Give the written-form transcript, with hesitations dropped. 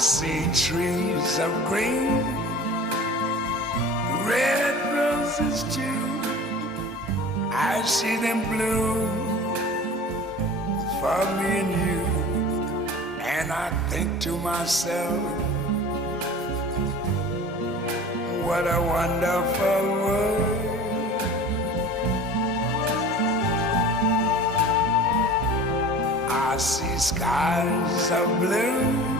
see trees of green, red roses too. I see them bloom for me and you. And I think to myself, what a wonderful world. I see skies of blue,